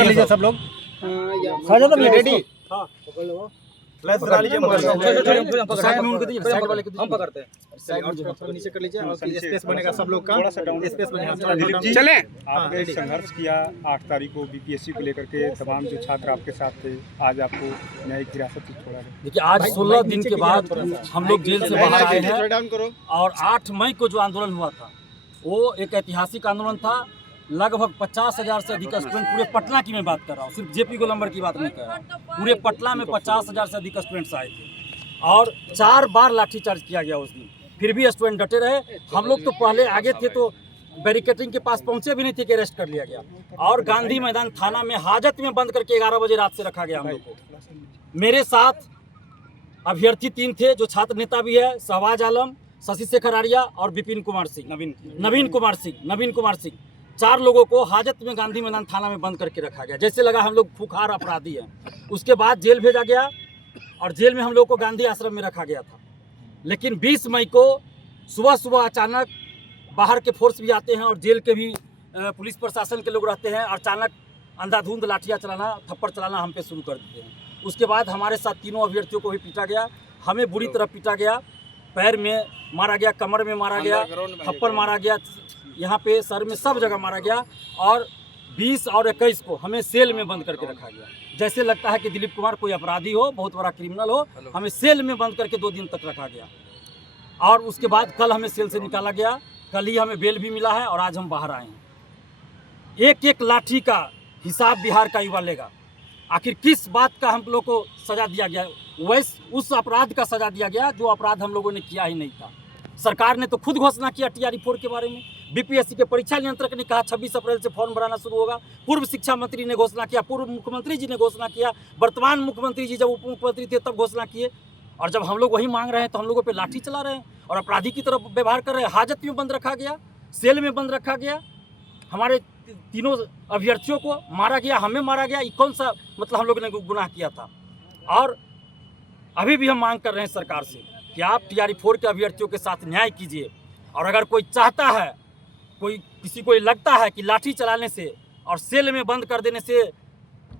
कर लीजिए सब लोग। रेडी? हाँ, फ्लैश लगा लीजिए। हम पकड़ते हैं। नीचे कर लीजिए और स्पेस बनेगा सब लोग का। स्पेस बनेगा। चले। आपने संघर्ष किया 8 तारीख को बीपीएससी को लेकर के, तमाम जो छात्र आपके साथ थे, आज आपको न्यायिक हिरासत से छोड़ा गया। देखिए, आज 16 दिन के बाद हम लोग जेल से बाहर आए हैं और 8 मई को जो आंदोलन हुआ था वो एक ऐतिहासिक आंदोलन था। लगभग 50,000 से अधिक स्टूडेंट, पूरे पटना की मैं बात कर रहा हूँ, सिर्फ जेपी गोलंबर की बात नहीं कर रहा हूँ, पूरे पटना में 50,000 से अधिक स्टूडेंट्स आए थे और 4 बार लाठीचार्ज किया गया उस दिन। फिर भी स्टूडेंट डटे रहे। हम लोग तो पहले आगे थे तो बैरिकेडिंग के पास पहुंचे भी नहीं थे कि अरेस्ट कर लिया गया और गांधी मैदान थाना में हाजत में बंद करके 11 बजे रात से रखा गया हम लोग को। मेरे साथ अभ्यर्थी 3 थे जो छात्र नेता भी है, शहबाज आलम, शशि शेखर आर्या और नवीन कुमार सिंह। 4 लोगों को हाजत में गांधी मैदान थाना में बंद करके रखा गया, जैसे लगा हम लोग खुखार अपराधी हैं। उसके बाद जेल भेजा गया और जेल में हम लोग को गांधी आश्रम में रखा गया था। लेकिन 20 मई को सुबह अचानक बाहर के फोर्स भी आते हैं और जेल के भी पुलिस प्रशासन के लोग रहते हैं और अचानक अंधाधुंध लाठियाँ चलाना, थप्पड़ चलाना हम पे शुरू कर देते हैं। उसके बाद हमारे साथ तीनों अभ्यर्थियों को भी पीटा गया। हमें बुरी तरह पीटा गया, पैर में मारा गया, कमर में मारा गया, थप्पड़ मारा गया, यहाँ पे सर में, सब जगह मारा गया और 20 और 21 को हमें सेल में बंद करके रखा गया। जैसे लगता है कि दिलीप कुमार कोई अपराधी हो, बहुत बड़ा क्रिमिनल हो, हमें सेल में बंद करके 2 दिन तक रखा गया और उसके बाद कल हमें सेल से निकाला गया। कल ही हमें बेल भी मिला है और आज हम बाहर आए हैं। एक लाठी का हिसाब बिहार का युवा लेगा। आखिर किस बात का हम लोग को सजा दिया गया? वैसे उस अपराध का सजा दिया गया जो अपराध हम लोगों ने किया ही नहीं था। सरकार ने तो खुद घोषणा किया TRE-4 के बारे में। बीपीएससी के परीक्षा नियंत्रक ने कहा 26 अप्रैल से फॉर्म भराना शुरू होगा। पूर्व शिक्षा मंत्री ने घोषणा किया, पूर्व मुख्यमंत्री जी ने घोषणा किया, वर्तमान मुख्यमंत्री जी जब उप मुख्यमंत्री थे तब घोषणा किए और जब हम लोग वही मांग रहे हैं तो हम लोगों पे लाठी चला रहे हैं और अपराधी की तरफ व्यवहार कर रहे हैं। हाजत में बंद रखा गया, सेल में बंद रखा गया, हमारे तीनों अभ्यर्थियों को मारा गया, हमें मारा गया। ये कौन सा मतलब हम लोगों ने गुनाह किया था? और अभी भी हम मांग कर रहे हैं सरकार से कि आप TRE-4 के अभ्यर्थियों के साथ न्याय कीजिए और अगर कोई चाहता है, किसी को लगता है कि लाठी चलाने से और सेल में बंद कर देने से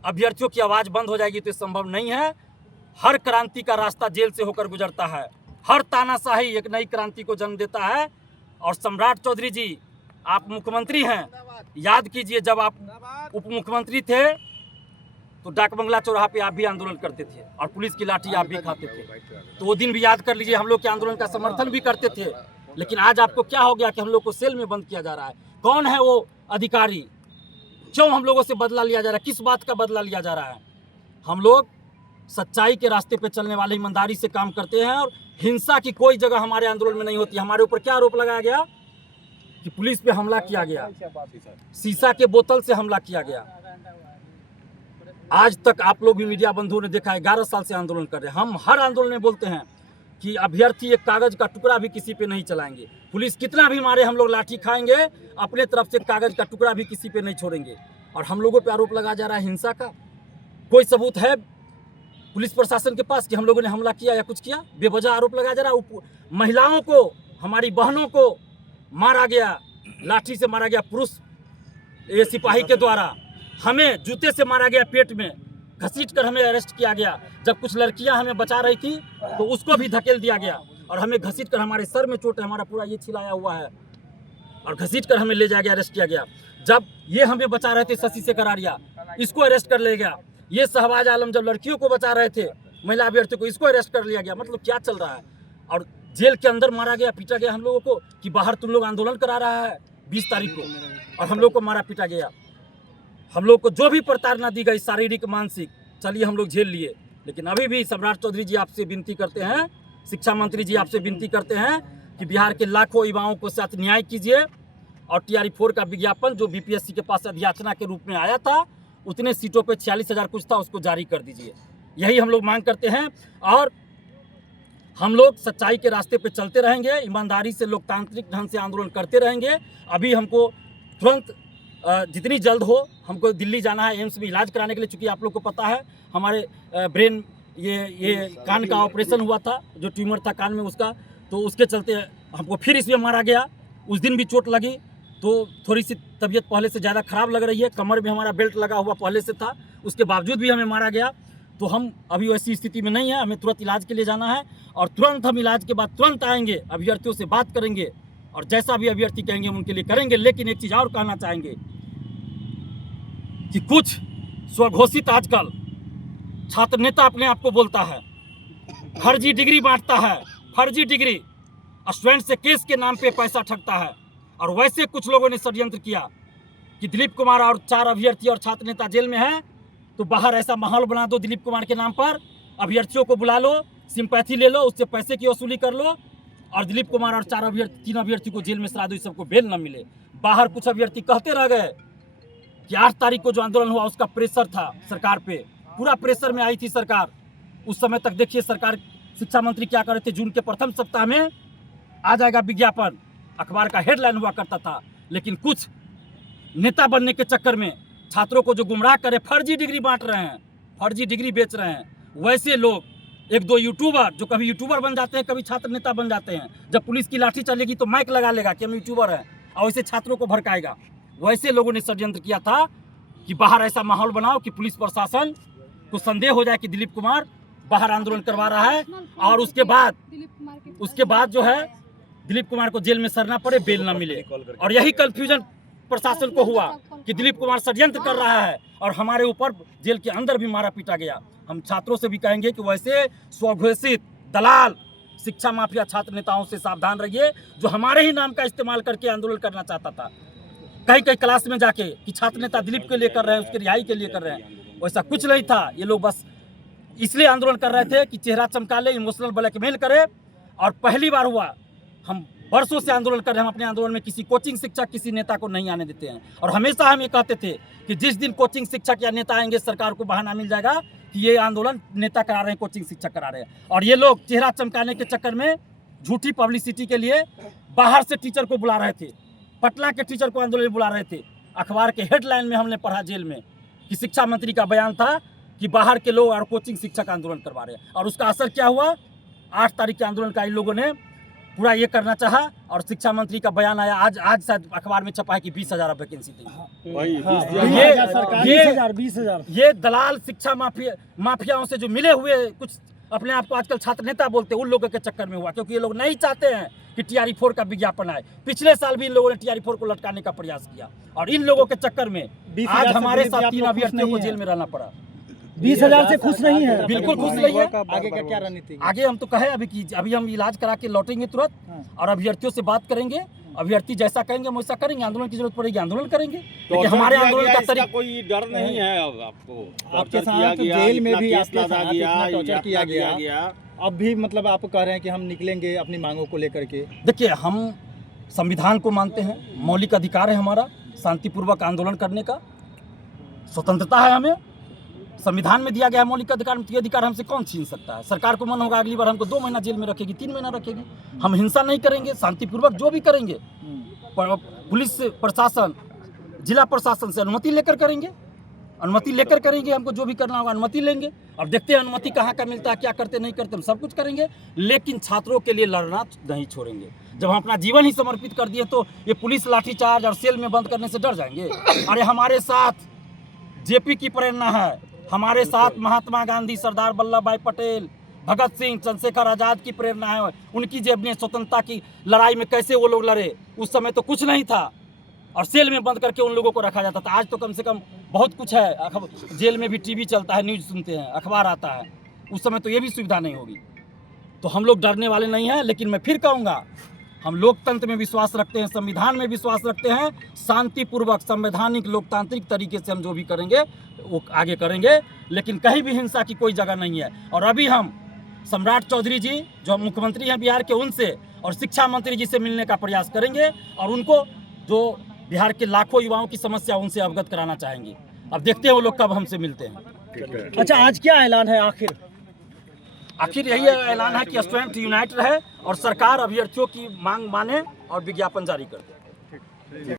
अभ्यर्थियों की आवाज़ बंद हो जाएगी, तो संभव नहीं है। हर क्रांति का रास्ता जेल से होकर गुजरता है। हर तानाशाही एक नई क्रांति को जन्म देता है। और सम्राट चौधरी जी, आप मुख्यमंत्री हैं, याद कीजिए जब आप उप मुख्यमंत्री थे तो डाक बंगला चौराहा पे आप भी आंदोलन करते थे और पुलिस की लाठी आप भी खाते थे। तो वो दिन भी याद कर लीजिए, हम लोग के आंदोलन का समर्थन भी करते थे। लेकिन आज आपको क्या हो गया कि हम लोग को सेल में बंद किया जा रहा है? कौन है वो अधिकारी? क्यों हम लोगों से बदला लिया जा रहा है? किस बात का बदला लिया जा रहा है? हम लोग सच्चाई के रास्ते पे चलने वाले, ईमानदारी से काम करते हैं और हिंसा की कोई जगह हमारे आंदोलन में नहीं होती। हमारे ऊपर क्या आरोप लगाया गया कि पुलिस पे हमला किया गया, शीशा के बोतल से हमला किया गया। आज तक आप लोग भी मीडिया बंधुओं ने देखा है, 11 साल से आंदोलन कर रहे हैं। हम हर आंदोलन में बोलते हैं कि अभ्यर्थी एक कागज का टुकड़ा भी किसी पे नहीं चलाएंगे। पुलिस कितना भी मारे, हम लोग लाठी खाएंगे, अपने तरफ से कागज का टुकड़ा भी किसी पे नहीं छोड़ेंगे। और हम लोगों पे आरोप लगाया जा रहा है हिंसा का। कोई सबूत है पुलिस प्रशासन के पास कि हम लोगों ने हमला किया या कुछ किया? बेवजह आरोप लगाया जा रहा है। महिलाओं को, हमारी बहनों को मारा गया, लाठी से मारा गया, पुरुष सिपाही के द्वारा। हमें जूते से मारा गया, पेट में घसीट कर हमें अरेस्ट किया गया। जब कुछ लड़कियां हमें बचा रही थी तो उसको भी धकेल दिया गया और हमें घसीट कर, हमारे सर में चोट है, हमारा पूरा ये छिलाया हुआ है, और घसीट कर हमें ले जाया गया, अरेस्ट किया गया। जब ये हमें बचा रहे थे शशि शेखर आर्या, इसको अरेस्ट कर लिया गया। ये शहबाज आलम जब लड़कियों को बचा रहे थे, महिला अभ्यर्थियों को, इसको अरेस्ट कर लिया गया। मतलब क्या चल रहा है? और जेल के अंदर मारा गया, पीटा गया हम लोगों को कि बाहर तुम लोग आंदोलन करा रहा है 20 तारीख को, और हम लोग को मारा पीटा गया। हम लोग को जो भी प्रताड़ना दी गई, शारीरिक मानसिक, चलिए हम लोग झेल लिए। लेकिन अभी भी सम्राट चौधरी जी आपसे विनती करते हैं, शिक्षा मंत्री जी आपसे विनती करते हैं कि बिहार के लाखों युवाओं को साथ न्याय कीजिए और TRE-4 का विज्ञापन जो बीपीएससी के पास अधियाचना के रूप में आया था, उतने सीटों पे 46,000 कुछ था, उसको जारी कर दीजिए। यही हम लोग मांग करते हैं और हम लोग सच्चाई के रास्ते पे चलते रहेंगे, ईमानदारी से लोकतांत्रिक ढंग से आंदोलन करते रहेंगे। अभी हमको तुरंत जितनी जल्द हो हमको दिल्ली जाना है एम्स में इलाज कराने के लिए, चूँकि आप लोग को पता है हमारे ब्रेन ये कान का ऑपरेशन हुआ था, जो ट्यूमर था कान में उसका, तो उसके चलते हमको फिर इसमें मारा गया। उस दिन भी चोट लगी तो थोड़ी सी तबीयत पहले से ज़्यादा ख़राब लग रही है, कमर में हमारा बेल्ट लगा हुआ पहले से था, उसके बावजूद भी हमें मारा गया। तो हम अभी वैसी स्थिति में नहीं है, हमें तुरंत इलाज के लिए जाना है और तुरंत हम इलाज के बाद तुरंत आएंगे, अभ्यर्थियों से बात करेंगे और जैसा भी अभ्यर्थी कहेंगे हम उनके लिए करेंगे। लेकिन एक चीज़ और कहना चाहेंगे कि कुछ स्वघोषित आजकल छात्र नेता अपने आप को बोलता है, फर्जी डिग्री बांटता है, फर्जी डिग्री स्टूडेंट से केस के नाम पे पैसा ठगता है। और वैसे कुछ लोगों ने षड्यंत्र किया कि दिलीप कुमार और 4 अभ्यर्थी और छात्र नेता जेल में हैं, तो बाहर ऐसा माहौल बना दो दिलीप कुमार के नाम पर, अभ्यर्थियों को बुला लो, सिंपैथी ले लो, उससे पैसे की वसूली कर लो और दिलीप कुमार और 3 अभ्यर्थी को जेल में सरा दो, सबको बेल न मिले। बाहर कुछ अभ्यर्थी कहते रह गए कि 8 तारीख को जो आंदोलन हुआ उसका प्रेशर था सरकार पे, पूरा प्रेशर में आई थी सरकार। उस समय तक देखिए सरकार, शिक्षा मंत्री क्या कर रहे थे, जून के प्रथम सप्ताह में आ जाएगा विज्ञापन, अखबार का हेडलाइन हुआ करता था। लेकिन कुछ नेता बनने के चक्कर में छात्रों को जो गुमराह करे, फर्जी डिग्री बांट रहे हैं, फर्जी डिग्री बेच रहे हैं। वैसे लोग, 1-2 यूट्यूबर जो कभी यूट्यूबर बन जाते हैं, कभी छात्र नेता बन जाते हैं, जब पुलिस की लाठी चलेगी तो माइक लगा लेगा कि हम यूट्यूबर हैं और वैसे छात्रों को भड़काएगा। वैसे लोगों ने षड्यंत्र किया था कि बाहर ऐसा माहौल बनाओ कि पुलिस प्रशासन को संदेह हो जाए कि दिलीप कुमार बाहर आंदोलन करवा रहा है और उसके बाद जो है दिलीप कुमार को जेल में सरना पड़े, बेल ना मिले। और यही कंफ्यूजन प्रशासन को हुआ कि दिलीप कुमार षड्यंत्र कर रहा है और हमारे ऊपर जेल के अंदर भी मारा पीटा गया। हम छात्रों से भी कहेंगे कि वैसे स्वघोषित दलाल शिक्षा माफिया छात्र नेताओं से सावधान रहिए, जो हमारे ही नाम का इस्तेमाल करके आंदोलन करना चाहता था कई क्लास में जाके कि छात्र नेता दिलीप के लिए कर रहे हैं, उसके रिहाई के लिए कर रहे हैं। वैसा कुछ नहीं था। ये लोग बस इसलिए आंदोलन कर रहे थे कि चेहरा चमका ले, इमोशनल ब्लैकमेल करे। और पहली बार हुआ, हम वर्षों से आंदोलन कर रहे हैं, हम अपने आंदोलन में किसी कोचिंग शिक्षक, किसी नेता को नहीं आने देते हैं। और हमेशा हम ये कहते थे कि जिस दिन कोचिंग शिक्षक या नेता आएंगे, सरकार को बहाना मिल जाएगा कि ये आंदोलन नेता करा रहे हैं, कोचिंग शिक्षक करा रहे हैं। और ये लोग चेहरा चमकाने के चक्कर में झूठी पब्लिसिटी के लिए बाहर से टीचर को बुला रहे थे, पटना के टीचर को आंदोलन बुला रहे थे। अखबार के हेडलाइन में हमने पढ़ा जेल में कि शिक्षा मंत्री का बयान था कि बाहर के लोग और कोचिंग शिक्षक आंदोलन करवा रहे हैं। और उसका असर क्या हुआ, 8 तारीख के आंदोलन का इन लोगों ने पूरा ये करना चाहा और शिक्षा मंत्री का बयान आया। आज शायद अखबार में छपा है कि 20,000 वैकेंसी थी। ये दलाल शिक्षा माफियाओं से जो मिले हुए, कुछ अपने आप को आजकल छात्र नेता बोलते हैं, उन लोगों के चक्कर में हुआ। क्योंकि ये लोग नहीं चाहते हैं कि TRE4 का विज्ञापन आए। पिछले साल भी इन लोगों ने TRE4 को लटकाने का प्रयास किया और इन लोगों के चक्कर में आज हमारे साथ 3 अभ्यर्थियों को जेल में रहना पड़ा। 20,000 से खुश नहीं है, बिल्कुल खुश नहीं है। आगे का क्या रणनीति? आगे हम तो कहे अभी हम इलाज करा के लौटेंगे तुरंत और अभ्यर्थियों से बात करेंगे। अभ्यर्थी जैसा कहेंगे हम वैसा करेंगे। आंदोलन की जरूरत पड़ेगी आंदोलन करेंगे, लेकिन हमारे आंदोलन का तरीका कोई डर नहीं है। अब आपको आपके साथ जेल में भी आपके साथ इतना टॉर्चर किया गया, अब भी मतलब आप कह रहे हैं कि हम निकलेंगे अपनी मांगों को लेकर के। देखिए, हम संविधान को मानते हैं, मौलिक अधिकार है हमारा शांतिपूर्वक आंदोलन करने का, स्वतंत्रता है हमें, संविधान में दिया गया है मौलिक अधिकार। ये अधिकार हमसे कौन छीन सकता है? सरकार को मन होगा अगली बार हमको 2 महीना जेल में रखेगी, 3 महीना रखेगी। हम हिंसा नहीं करेंगे, शांतिपूर्वक जो भी करेंगे पुलिस प्रशासन, जिला प्रशासन से अनुमति लेकर करेंगे, अनुमति लेकर करेंगे। हमको जो भी करना होगा अनुमति लेंगे और देखते हैं अनुमति कहाँ का मिलता है, क्या करते नहीं करते, हम सब कुछ करेंगे। लेकिन छात्रों के लिए लड़ना नहीं छोड़ेंगे। जब हम अपना जीवन ही समर्पित कर दिए तो ये पुलिस लाठीचार्ज और सेल में बंद करने से डर जाएंगे? अरे हमारे साथ JP की प्रेरणा है, हमारे साथ महात्मा गांधी, सरदार वल्लभ भाई पटेल, भगत सिंह, चंद्रशेखर आज़ाद की प्रेरणा है। उनकी जेब में स्वतंत्रता की लड़ाई में कैसे वो लोग लड़े, उस समय तो कुछ नहीं था और सेल में बंद करके उन लोगों को रखा जाता था। आज तो कम से कम बहुत कुछ है, जेल में भी TV चलता है, न्यूज़ सुनते हैं, अखबार आता है। उस समय तो ये भी सुविधा नहीं होगी। तो हम लोग डरने वाले नहीं हैं। लेकिन मैं फिर कहूँगा, हम लोकतंत्र में विश्वास रखते हैं, संविधान में विश्वास रखते हैं। शांतिपूर्वक, संवैधानिक, लोकतांत्रिक तरीके से हम जो भी करेंगे वो आगे करेंगे, लेकिन कहीं भी हिंसा की कोई जगह नहीं है। और अभी हम सम्राट चौधरी जी जो मुख्यमंत्री हैं बिहार के, उनसे और शिक्षा मंत्री जी से मिलने का प्रयास करेंगे और उनको जो बिहार के लाखों युवाओं की समस्या उनसे अवगत कराना चाहेंगे। अब देखते हैं वो लोग कब हमसे मिलते हैं। अच्छा, आज क्या ऐलान है? आखिर यही ऐलान है कि स्टूडेंट यूनाइट रहे और सरकार अभ्यर्थियों की मांग माने और विज्ञापन जारी कर दे।